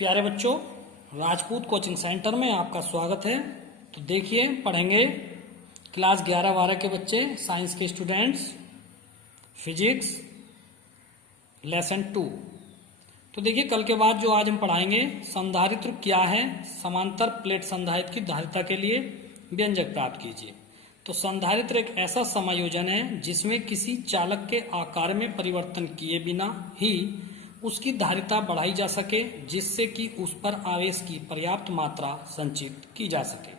प्यारे बच्चों, Rajput coaching centre में आपका स्वागत है। तो देखिए, पढ़ेंगे क्लास 11-12 के बच्चे, साइंस के स्टूडेंट्स, फिजिक्स लेसन 2। तो देखिए, कल के बाद जो आज हम पढ़ाएंगे, संधारित्र क्या है, समांतर प्लेट संधारित्र की धारिता के लिए व्यंजक प्राप्त कीजिए। तो संधारित्र एक ऐसा समायोजन है जिसमें किसी चालक के आकार में परिवर्तन किए बिना ही उसकी धारिता बढ़ाई जा सके, जिससे कि उस पर आवेश की पर्याप्त मात्रा संचित की जा सके।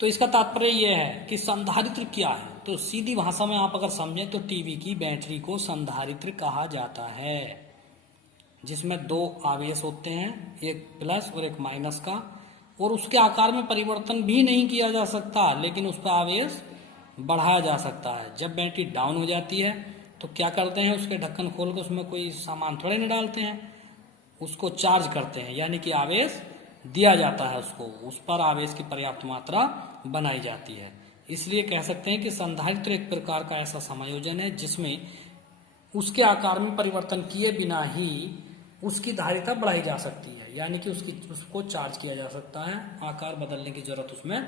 तो इसका तात्पर्य यह है कि संधारित्र क्या है। तो सीधी भाषा में आप अगर समझें तो टीवी की बैटरी को संधारित्र कहा जाता है, जिसमें दो आवेश होते हैं, एक प्लस और एक माइनस का, और उसके आकार में परिवर्तन भी नहीं किया जा सकता, लेकिन उस पर आवेश बढ़ाया जा सकता है। जब बैटरी डाउन हो जाती है तो क्या करते हैं, उसके ढक्कन खोल कर उसमें कोई सामान थोड़े नहीं डालते हैं, उसको चार्ज करते हैं, यानी कि आवेश दिया जाता है उसको, उस पर आवेश की पर्याप्त मात्रा बनाई जाती है। इसलिए कह सकते हैं कि संधारित्र एक प्रकार का ऐसा समायोजन है जिसमें उसके आकार में परिवर्तन किए बिना ही उसकी धारिता बढ़ाई जा सकती है, यानी कि उसको चार्ज किया जा सकता है, आकार बदलने की जरूरत उसमें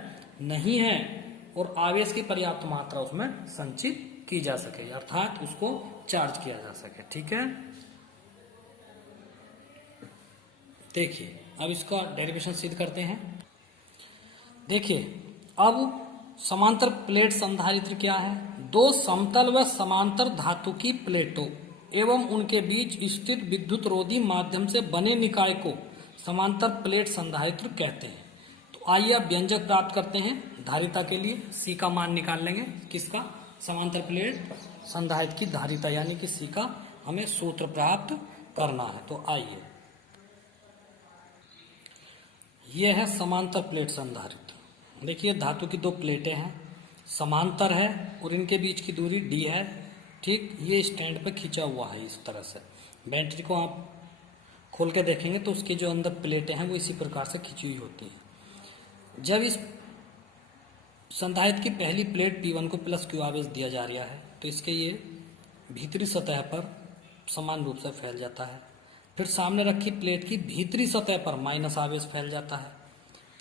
नहीं है, और आवेश की पर्याप्त मात्रा उसमें संचित की जा सके, अर्थात उसको चार्ज किया जा सके। ठीक है, देखिए अब इसका डेरिवेशन सिद्ध करते हैं। देखिए, अब समांतर प्लेट संधारित्र क्या है। दो समतल व समांतर धातु की प्लेटों एवं उनके बीच स्थित विद्युत रोधी माध्यम से बने निकाय को समांतर प्लेट संधारित्र कहते हैं। तो आइए अब व्यंजक प्राप्त करते हैं धारिता के लिए। सी का मान निकाल लेंगे, किसका, समांतर प्लेट संधारित्र की धारिता, यानी कि सी का हमें सूत्र प्राप्त करना है। तो आइए, यह है समांतर प्लेट संधारित्र। देखिए, धातु की दो प्लेटें हैं, समांतर है और इनके बीच की दूरी डी है। ठीक, ये स्टैंड पे खींचा हुआ है इस तरह से। बैटरी को आप खोल के देखेंगे तो उसके जो अंदर प्लेटें हैं वो इसी प्रकार से खींची हुई होती हैं। जब इस संधारित्र की पहली प्लेट P1 को प्लस क्यू आवेश दिया जा रहा है तो इसके ये भीतरी सतह पर समान रूप से फैल जाता है। फिर सामने रखी प्लेट की भीतरी सतह पर माइनस आवेश फैल जाता है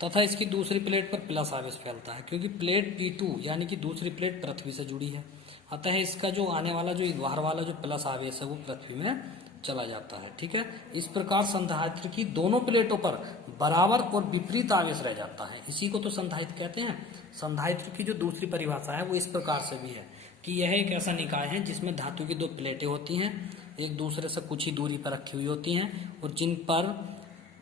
तथा इसकी दूसरी प्लेट पर प्लस आवेश फैलता है, क्योंकि प्लेट P2 यानी कि दूसरी प्लेट पृथ्वी से जुड़ी है। अतः इसका जो आने वाला जो बाहर वाला जो प्लस आवेश है वो पृथ्वी में चला जाता है। ठीक है, इस प्रकार संधारित्र की दोनों प्लेटों पर बराबर और विपरीत आवेश रह जाता है। इसी को तो संधारित्र कहते हैं। संधारित्र की जो दूसरी परिभाषा है वो इस प्रकार से भी है कि यह एक ऐसा निकाय है जिसमें धातु की दो प्लेटें होती हैं, एक दूसरे से कुछ ही दूरी पर रखी हुई होती हैं और जिन पर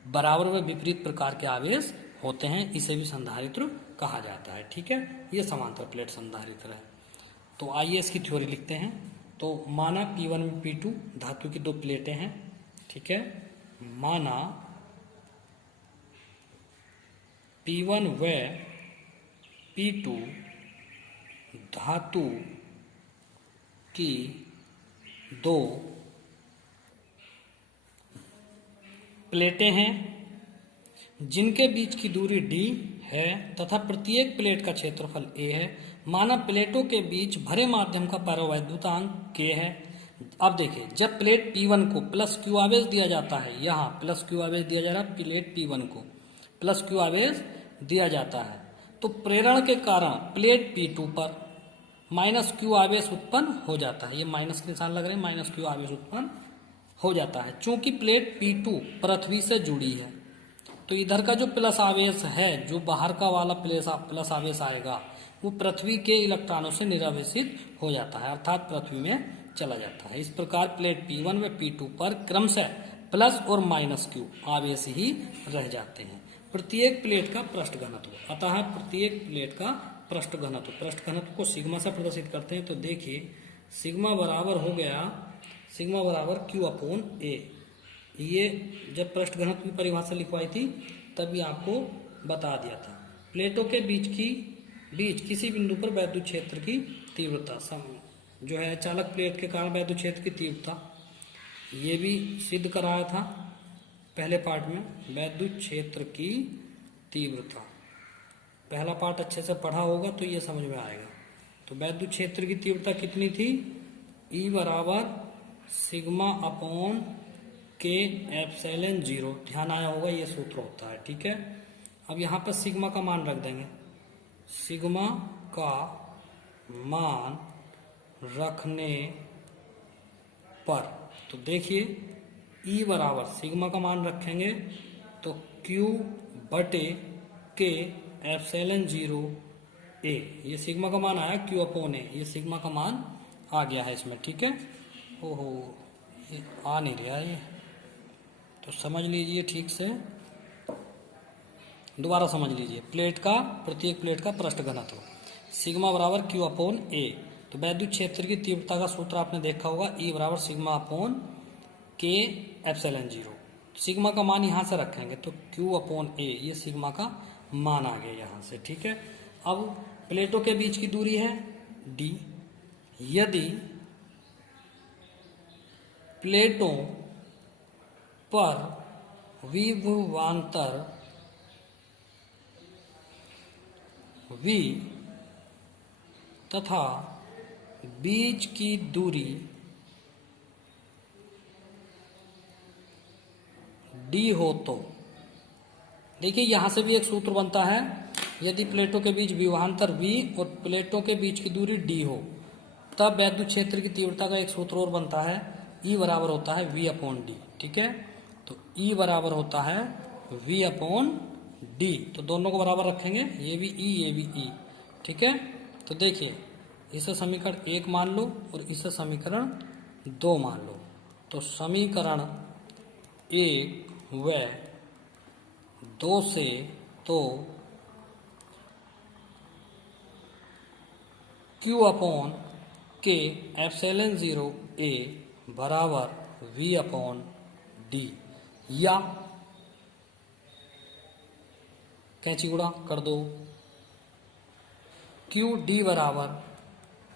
बराबर व विपरीत प्रकार के आवेश होते हैं, इसे भी संधारित्र कहा जाता है। ठीक है, ये समांतर प्लेट संधारित्र है। तो आइए इसकी थ्योरी लिखते हैं। तो माना P1 में P2 धातु की दो प्लेटें हैं। ठीक है, माना P1 व P2 धातु की दो प्लेटें हैं जिनके बीच की दूरी d है तथा प्रत्येक प्लेट का क्षेत्रफल a है। माना प्लेटों के बीच भरे माध्यम का परावैद्युतांक k है। अब देखिए, जब प्लेट P1 को प्लस क्यू आवेश दिया जाता है, यहाँ प्लस क्यू आवेश दिया जा रहा है, प्लेट P1 को प्लस क्यू आवेश दिया जाता है, तो प्रेरण के कारण प्लेट P2 पर माइनस क्यू आवेश उत्पन्न हो जाता है। ये माइनस के निशान लग रहे हैं, माइनस क्यू आवेश उत्पन्न हो जाता है। चूंकि प्लेट P2 पृथ्वी से जुड़ी है तो इधर का जो प्लस आवेश है, जो बाहर का वाला प्लस आवेश आएगा, वो पृथ्वी के इलेक्ट्रॉनों से निरावेशित हो जाता है, अर्थात पृथ्वी में चला जाता है। इस प्रकार प्लेट P1 व P2 पर क्रमशः प्लस और माइनस क्यू आवेश ही रह जाते हैं। प्रत्येक प्लेट का पृष्ठ घनत्व, अतः प्रत्येक प्लेट का पृष्ठ घनत्व को सिग्मा से प्रदर्शित करते हैं। तो देखिए, सिग्मा बराबर हो गया, सिग्मा बराबर Q अपॉन A। ये जब पृष्ठ घनत्व की परिभाषा लिखवाई थी तभी आपको बता दिया था। प्लेटों के बीच किसी बिंदु पर वैद्युत क्षेत्र की तीव्रता जो है, चालक प्लेट के कारण वैद्युत क्षेत्र की तीव्रता, ये भी सिद्ध कराया था पहले पार्ट में। वैद्युत क्षेत्र की तीव्रता, पहला पार्ट अच्छे से पढ़ा होगा तो ये समझ में आएगा। तो वैद्युत क्षेत्र की तीव्रता कितनी थी, E बराबर सिग्मा अपॉन के एप्सिलॉन जीरो, ध्यान आया होगा ये सूत्र होता है, ठीक है। अब यहाँ पर सिग्मा का मान रख देंगे, सिग्मा का मान रखने पर, तो देखिए E बराबर सिग्मा का मान रखेंगे तो Q बटे के एप्सिलॉन जीरो ए, ये सिग्मा का मान आया Q अपॉन ए, ये सिग्मा का मान आ गया है इसमें, ठीक है। ओहो ये आ नहीं रहा ये, तो समझ लीजिए ठीक से, दोबारा समझ लीजिए। प्लेट का, प्रत्येक प्लेट का पृष्ठ घनत्व सिग्मा बराबर Q अपॉन ए, तो वैद्युत क्षेत्र की तीव्रता का सूत्र आपने देखा होगा, E बराबर सिग्मा अपॉन के एप्सिलॉन जीरो। सिग्मा का मान यहाँ से रखेंगे तो Q अपॉन ए, ये सिग्मा का मान आ गया यहाँ से, ठीक है। अब प्लेटों के बीच की दूरी है d, यदि प्लेटों पर विभवांतर v तथा बीच की दूरी d हो तो, देखिए यहां से भी एक सूत्र बनता है, यदि प्लेटों के बीच विभवांतर v और प्लेटों के बीच की दूरी d हो, तब वैद्युत क्षेत्र की तीव्रता का एक सूत्र और बनता है, E बराबर होता है v अपॉन डी, ठीक है। तो E बराबर होता है v अपॉन डी, तो दोनों को बराबर रखेंगे, ये भी E ये भी E, ठीक है। तो देखिए इसे समीकरण 1 मान लो और इसे समीकरण 2 मान लो, तो समीकरण 1 व 2 से तो Q अपॉन के एप्सिलॉन जीरो ए बराबर v अपॉन डी, या कैंची गुणा कर दो, Q D बराबर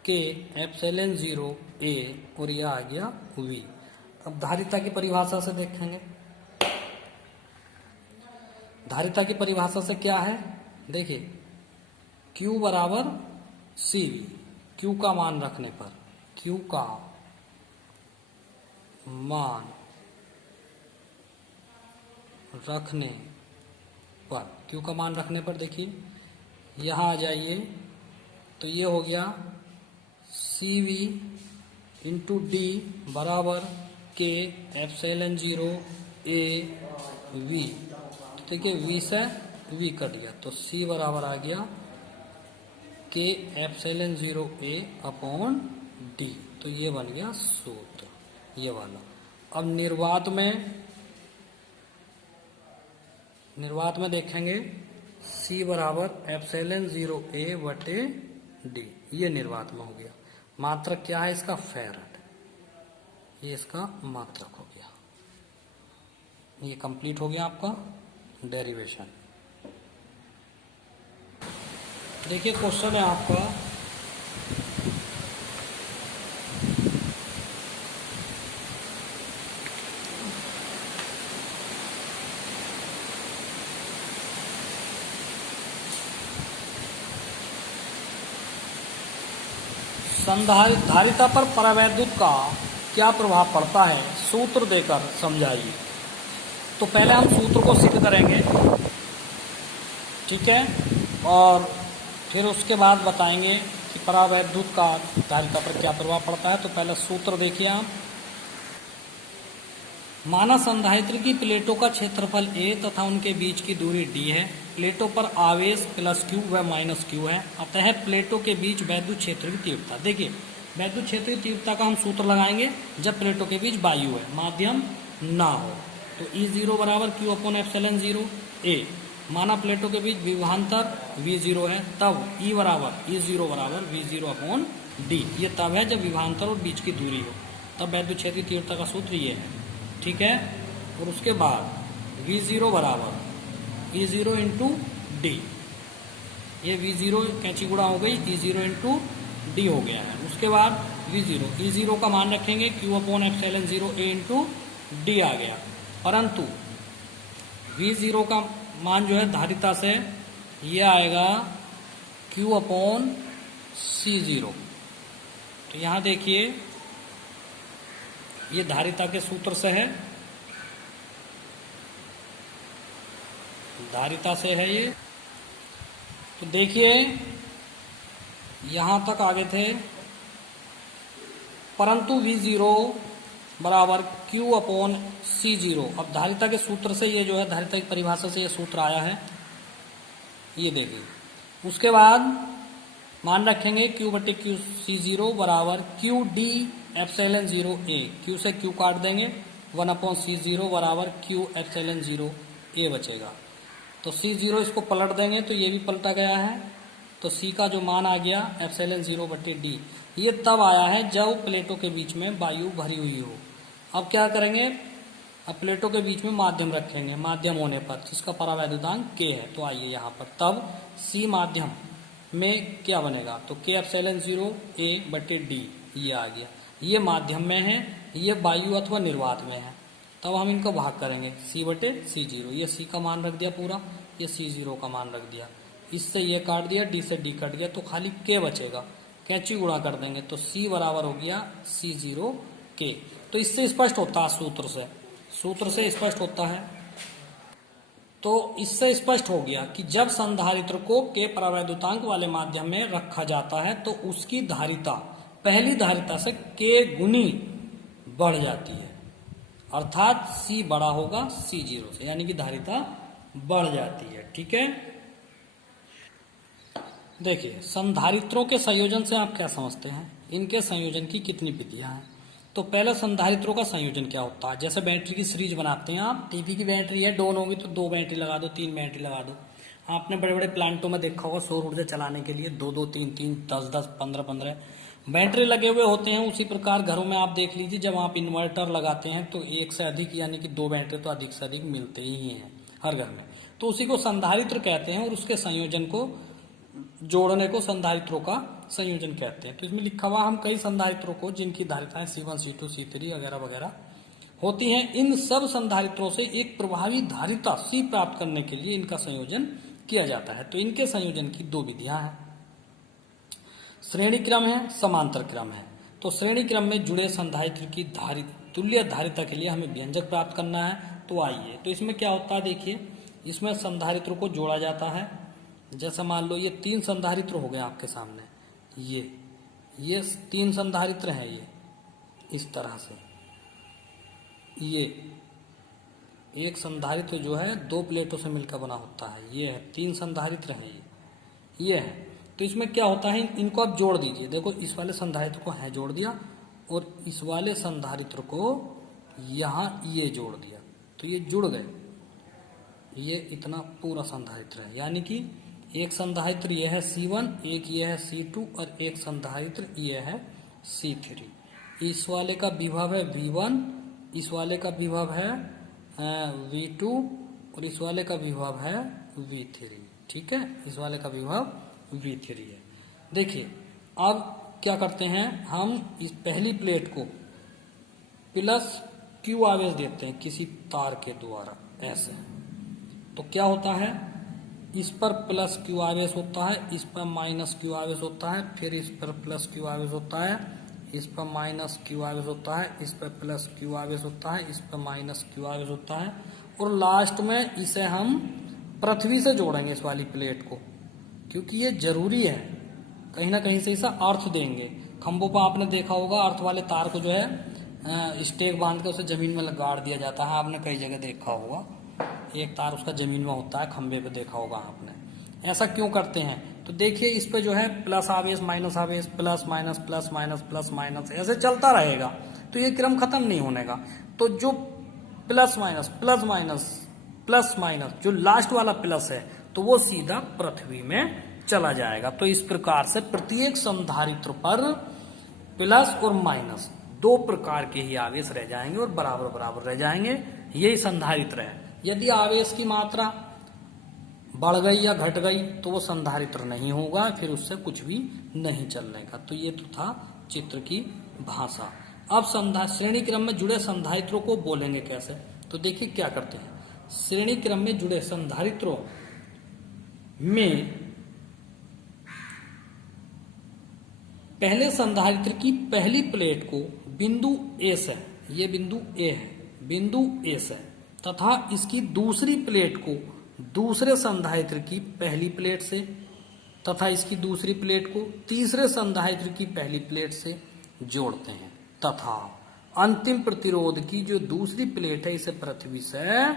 के एप्सिलॉन जीरो ए और यह आ गया v। अब धारिता की परिभाषा से देखेंगे, धारिता की परिभाषा से क्या है, देखिए Q बराबर CV, Q का मान रखने पर, Q का मान रखने पर, Q का मान रखने पर देखिए यहाँ आ जाइए, तो ये हो गया CV इंटू डी बराबर के एप्सिलॉन जीरो ए वी, देखिए V से V कट गया, तो C बराबर आ गया के एप्सिलॉन जीरो ए अपॉन डी, तो ये बन गया सूत्र ये वाला। अब निर्वात में देखेंगे C बराबर एप्सिलॉन जीरो ए बटे डी, ये निर्वात में हो गया। मात्रक क्या है इसका, फैराड, ये इसका मात्रक हो गया। ये कंप्लीट हो गया आपका डेरिवेशन। देखिए क्वेश्चन है आपका, संधारिता पर परावैद्युत का क्या प्रभाव पड़ता है, सूत्र देकर समझाइए। तो पहले हम सूत्र को सिद्ध करेंगे, ठीक है, और फिर उसके बाद बताएंगे कि परावैद्युत का धारिता पर क्या प्रभाव पड़ता है। तो पहले सूत्र देखिए आप, माना संधारित्र की प्लेटों का क्षेत्रफल a तथा उनके बीच की दूरी d है, प्लेटों पर आवेश प्लस q व माइनस q है, अतः प्लेटों के बीच वैद्युत क्षेत्र की तीव्रता, देखिए वैद्युत क्षेत्र की तीव्रता का हम सूत्र लगाएंगे जब प्लेटों के बीच वायु है, माध्यम ना हो। तो E0 बराबर q अपॉन एप्सिलॉन जीरो ए, माना प्लेटों के बीच विभवांतर V0 है, तब E बराबर E0 बराबर V0 अपॉन डी, ये तब है जब विभवांतर और बीच की दूरी हो, तब वैद्युत क्षेत्र की तीव्रता का सूत्र ये है, ठीक है। और उसके बाद V0 बराबर E0 इंटू डी, ये V0 कैंची गुणा हो गई, E0 इंटू डी हो गया है। उसके बाद E0 का मान रखेंगे Q अपॉन एप्सिलॉन जीरो ए इंटू डी आ गया, परंतु V0 का मान जो है धारिता से ये आएगा Q अपॉन C0। तो यहाँ देखिए ये धारिता के सूत्र से है, धारिता से है ये। तो देखिए यहां तक आगे थे, परंतु V0 बराबर Q अपॉन C0। अब धारिता के सूत्र से ये जो है, धारिता की परिभाषा से ये सूत्र आया है, ये देखिए। उसके बाद मान रखेंगे Q बटे Q C0 बराबर Q D epsilon 0 A। Q से Q काट देंगे, 1 अपॉन C0 बराबर Q एप्सिलॉन 0 A बचेगा। तो C0 इसको पलट देंगे तो ये भी पलटा गया है, तो C का जो मान आ गया एप्सिलॉन 0 बटे D। ये तब आया है जब प्लेटों के बीच में वायु भरी हुई हो। अब क्या करेंगे, अब प्लेटों के बीच में माध्यम रखेंगे, माध्यम होने पर जिसका परावैद्युतांक K है। तो आइए यहाँ पर, तब C माध्यम में क्या बनेगा, तो K एप्सिलॉन 0 A बटे D ये आ गया। ये माध्यम में है, ये वायु अथवा निर्वात में है, तब हम इनको भाग करेंगे C बटे C0। ये C का मान रख दिया पूरा, ये C0 का मान रख दिया, इससे ये काट दिया, D से D कट गया, तो खाली K बचेगा। कैंची गुणा कर देंगे तो C बराबर हो गया C0 K। तो इससे स्पष्ट होता है, सूत्र से स्पष्ट होता है। तो इससे स्पष्ट हो गया कि जब संधारित्र को K परावैद्युतांक वाले माध्यम में रखा जाता है तो उसकी धारिता पहली धारिता से K गुनी बढ़ जाती है, अर्थात C बड़ा होगा C0 से, यानी कि धारिता बढ़ जाती है। ठीक है, देखिए संधारित्रों के संयोजन से आप क्या समझते हैं, इनके संयोजन की कितनी विधियां हैं। तो पहले संधारित्रों का संयोजन क्या होता है, जैसे बैटरी की सीरीज बनाते हैं आप, टीवी की बैटरी है, डाउन होगी तो 2 बैटरी लगा दो, 3 बैटरी लगा दो। आपने बड़े बड़े प्लांटों में देखा होगा, सौर ऊर्जा चलाने के लिए 2-2, 3-3, 10-10, 15-15 बैटरी लगे हुए होते हैं। उसी प्रकार घरों में आप देख लीजिए, जब आप इन्वर्टर लगाते हैं तो एक से अधिक यानी कि 2 बैटरी तो अधिक से अधिक मिलते ही हैं हर घर में, तो उसी को संधारित्र कहते हैं और उसके संयोजन को जोड़ने को संधारित्रों का संयोजन कहते हैं। तो इसमें लिखा हुआ हम कई संधारित्रों को जिनकी धारिताएं C1, C2, C3 वगैरह वगैरह होती हैं, इन सब संधारित्रों से एक प्रभावी धारिता C प्राप्त करने के लिए इनका संयोजन किया जाता है। तो इनके संयोजन की 2 विधियां हैं, श्रेणी क्रम है, समांतर क्रम है। तो श्रेणी क्रम में जुड़े संधारित्र की तुल्य धारिता के लिए हमें व्यंजक प्राप्त करना है। तो आइए, तो इसमें क्या होता है, देखिए इसमें संधारित्रों को जोड़ा जाता है। जैसे मान लो ये 3 संधारित्र हो गए आपके सामने, ये 3 संधारित्र हैं, ये इस तरह से, ये एक संधारित्र जो है 2 प्लेटों से मिलकर बना होता है, ये है 3 संधारित्र हैं, ये है। तो इसमें क्या होता है, इनको आप जोड़ दीजिए। देखो इस वाले संधारित्र को है जोड़ दिया और इस वाले संधारित्र को यहाँ ये जोड़ दिया, तो ये जुड़ गए, ये इतना पूरा संधारित्र है। यानी कि एक संधारित्र ये है C1, एक ये है C2 और एक संधारित्र ये है C3। इस वाले का विभव है V1, इस वाले का विभव है V2 और इस वाले का विभव है V3। ठीक है, इस वाले का विभव V3 है। देखिए अब क्या करते हैं, हम इस पहली प्लेट को प्लस Q आवेश देते हैं किसी तार के द्वारा ऐसे, तो क्या होता है, इस पर प्लस Q आवेश होता है, इस पर माइनस Q आवेश होता है, फिर इस पर प्लस Q आवेश होता है, इस पर माइनस Q आवेश होता है, इस पर प्लस Q आवेश होता है, इस पर माइनस Q आवेश होता है, और लास्ट में इसे हम पृथ्वी से जोड़ेंगे इस वाली प्लेट को, क्योंकि ये जरूरी है, कहीं ना कहीं से इसे अर्थ देंगे। खंभों पर आपने देखा होगा अर्थ वाले तार को जो है स्टेक बांध के उसे जमीन में गाड़ दिया जाता है, आपने कई जगह देखा होगा, एक तार उसका जमीन में होता है, खंभे पे देखा होगा आपने। ऐसा क्यों करते हैं, तो देखिए इस पे जो है प्लस आवेश माइनस आवेश, plus minus plus minus plus minus ऐसे चलता रहेगा, तो ये क्रम खत्म नहीं होने का। तो जो plus minus plus minus plus minus जो लास्ट वाला प्लस है तो वो सीधा पृथ्वी में चला जाएगा। तो इस प्रकार से प्रत्येक संधारित्र पर प्लस और माइनस 2 प्रकार के ही आवेश रह जाएंगे और बराबर बराबर रह जाएंगे, यही संधारित्र है। यदि आवेश की मात्रा बढ़ गई या घट गई तो वो संधारित्र नहीं होगा, फिर उससे कुछ भी नहीं चलने का। तो ये तो था चित्र की भाषा। अब श्रेणी क्रम में जुड़े संधारित्रों को बोलेंगे कैसे, तो देखिए क्या करते हैं, श्रेणी क्रम में जुड़े संधारित्रों में पहले संधारित्र की पहली प्लेट को बिंदु A से, ये बिंदु A है, बिंदु A से, तथा इसकी दूसरी प्लेट को दूसरे संधारित्र की पहली प्लेट से तथा इसकी दूसरी प्लेट को तीसरे संधारित्र की पहली प्लेट से जोड़ते हैं तथा अंतिम प्रतिरोध की जो दूसरी प्लेट है इसे पृथ्वी से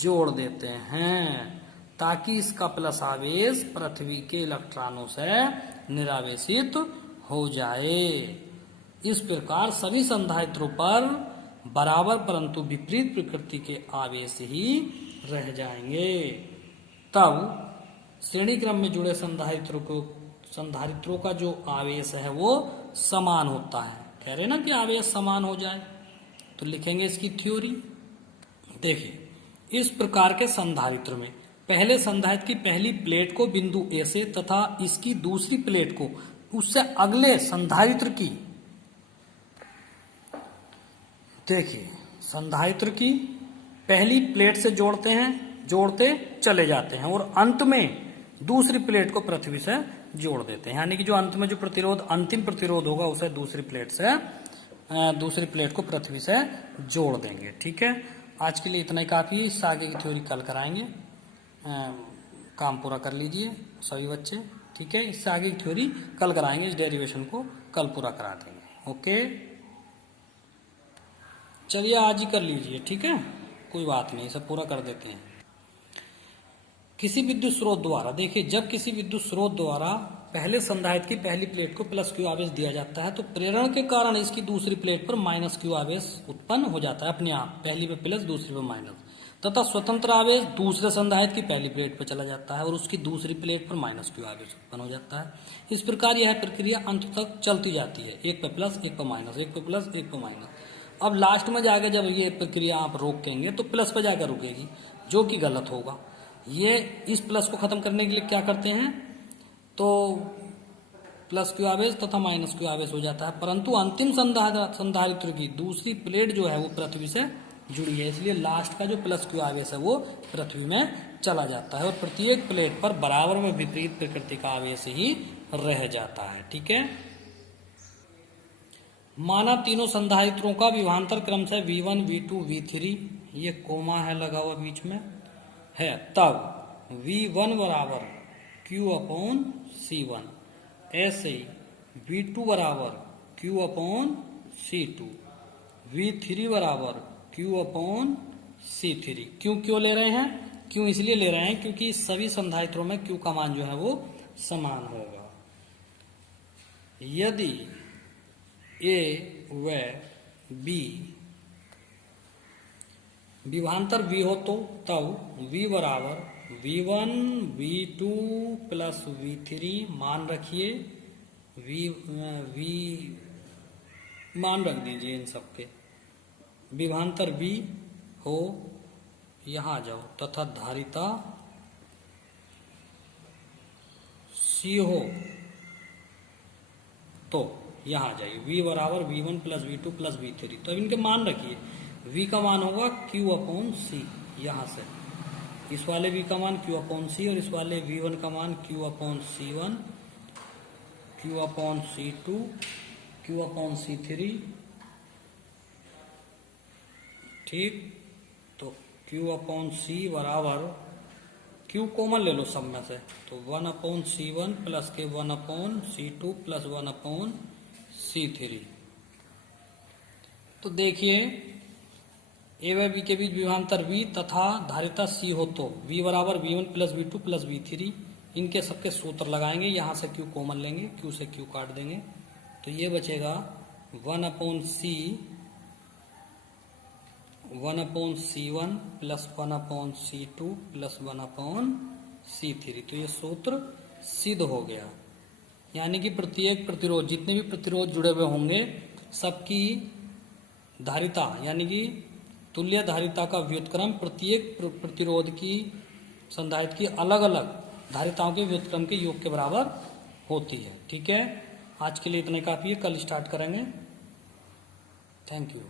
जोड़ देते हैं ताकि इसका प्लस आवेश पृथ्वी के इलेक्ट्रॉनों से निरावेशित हो जाए। इस प्रकार सभी संधारित्रों पर बराबर परंतु विपरीत प्रकृति के आवेश ही रह जाएंगे। तब श्रेणी क्रम में जुड़े संधारित्रों का जो आवेश है वो समान होता है। कह रहे ना कि आवेश समान हो जाए, तो लिखेंगे इसकी थ्योरी। देखिए, इस प्रकार के संधारित्र में पहले संधारित्र की पहली प्लेट को बिंदु ए से तथा इसकी दूसरी प्लेट को उससे अगले संधारित्र की, देखिए संधारित्र की पहली प्लेट से जोड़ते चले जाते हैं और अंत में दूसरी प्लेट को पृथ्वी से जोड़ देते हैं। यानी कि जो अंत में जो प्रतिरोध अंतिम प्रतिरोध होगा उसे दूसरी प्लेट को पृथ्वी से जोड़ देंगे। ठीक है, आज के लिए इतना ही काफी है। इससे आगे की थ्योरी कल कराएंगे। काम पूरा कर लीजिए सभी बच्चे। ठीक है, इससे आगे की थ्योरी कल कराएंगे। इस डेरिवेशन को कल पूरा करा देंगे। ओके, चलिए आज ही कर लीजिए। ठीक है, कोई बात नहीं, इसे पूरा कर देते हैं। किसी विद्युत स्रोत द्वारा, देखिए जब किसी विद्युत स्रोत द्वारा पहले संधारित्र की पहली प्लेट को प्लस क्यू आवेश दिया जाता है तो प्रेरण के कारण इसकी दूसरी प्लेट पर माइनस क्यू आवेश उत्पन्न हो जाता है अपने आप, पहली पे प्लस दूसरी पे माइनस, तथा स्वतंत्र आवेश दूसरे संधारित्र की पहली प्लेट पर चला जाता है और उसकी दूसरी प्लेट पर माइनस क्यू आवेश उत्पन्न हो जाता है। इस प्रकार यह प्रक्रिया अंत तक चलती जाती है, एक पे प्लस एक पे माइनस, एक पे प्लस एक पे माइनस। अब लास्ट में जाकर जब ये प्रक्रिया आप रोकेंगे तो प्लस पर जाकर रुकेगी, जो कि गलत होगा। ये इस प्लस को खत्म करने के लिए क्या करते हैं, तो प्लस क्यू आवेश तथा माइनस क्यू आवेश हो जाता है, परंतु अंतिम संधारित्र की दूसरी प्लेट जो है वो पृथ्वी से जुड़ी है, इसलिए लास्ट का जो प्लस क्यू आवेश है वो पृथ्वी में चला जाता है और प्रत्येक प्लेट पर बराबर में विपरीत प्रकृति का आवेश ही रह जाता है। ठीक है, माना तीनों संधारित्रों का विभवांतर क्रम से V1, V2, V3, ये कोमा है लगा हुआ बीच में है, तब V1 बराबर Q अपॉन C1, ऐसे ही V2 बराबर Q अपॉन C2, V3 बराबर Q अपॉन C3। क्यों ले रहे हैं? क्यों इसलिए ले रहे हैं क्योंकि सभी संधारित्रों में Q का मान जो है वो समान होगा। यदि A व B विभवांतर V हो तो तब V बराबर V1, V2 प्लस V3, मान रखिए V मान रख दीजिए इन सबके। विभवांतर V हो, यहां जाओ, तथा धारिता C हो तो यहां जाइए V बराबर V1 plus V2 plus V3। तो अब इनके मान रखिए, V का मान होगा Q अपॉन C, यहां से इस वाले V का मान Q अपॉन C और इस वाले V1 का मान Q upon C1, Q upon C2, Q upon C3। ठीक, तो Q अपॉन C बराबर Q कॉमन ले लो सब में से, तो 1 अपॉन C1 प्लस के 1 upon C2 plus 1 upon C3। तो देखिए ए व बी के बीच विभवांतर V तथा धारिता C हो तो V बराबर V1 plus V2 plus V3, इनके सबके सूत्र लगाएंगे, यहां से Q कॉमन लेंगे, Q से Q काट देंगे, तो ये बचेगा 1 upon C1 plus 1 upon C2 plus 1 upon C3। तो ये सूत्र सिद्ध हो गया। यानी कि प्रत्येक प्रतिरोध, जितने भी प्रतिरोध जुड़े हुए होंगे सबकी धारिता यानी कि तुल्य धारिता का व्युत्क्रम प्रत्येक प्रतिरोध की संधारित्र की अलग अलग धारिताओं के व्युत्क्रम के योग के बराबर होती है। ठीक है, आज के लिए इतने काफी है, कल स्टार्ट करेंगे। Thank you.